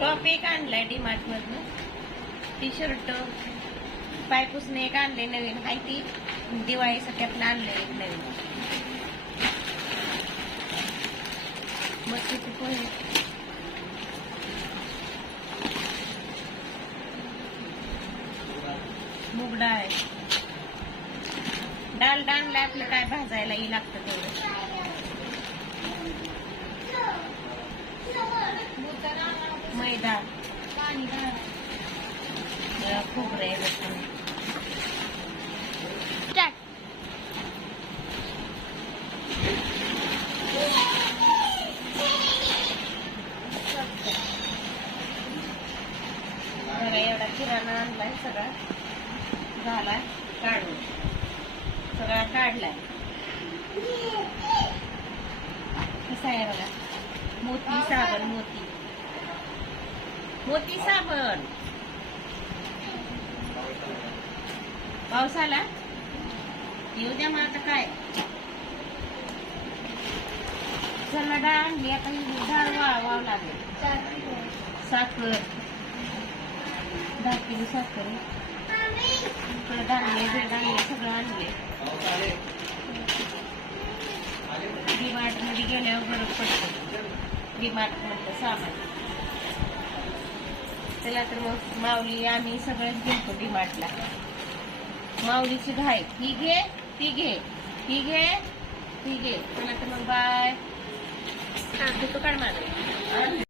Top एक आणलाय D mart मधन. टी शर्ट पायपूसने एक आणले नवीन. हाय ती. दिवाळीसाठी आपलं आणलंय एक नवीन. मग तिथे पोहे मूग डाळ डाळ डाणलाय आपलं काय भाजायलाही लागतं तेवढं. मैदा खोबरं एवढा किराणा आणलाय सगळा. झालाय काढून. सगळा काढलाय. कसा आहे बघा? मोती साबण मोती. मोती साबण पावसाला? येऊ द्या मग आता काय? चला डाळ आणली आता डाळ वाळवावं लागेल. साखर. दहा किलो साखर. इकडे धान्य धान्य सगळं आणले डिमार्टमध्ये गेल्यावर बरं पडतं. डिमार्ट मधलं सामान. चला तर मग माऊली आम्ही सगळेच गेलतो डिमार्टला माऊलीची घाय ही घे ती घे ती घे ती घे. चला तर मग बाय. सांगतो तू काढ माझं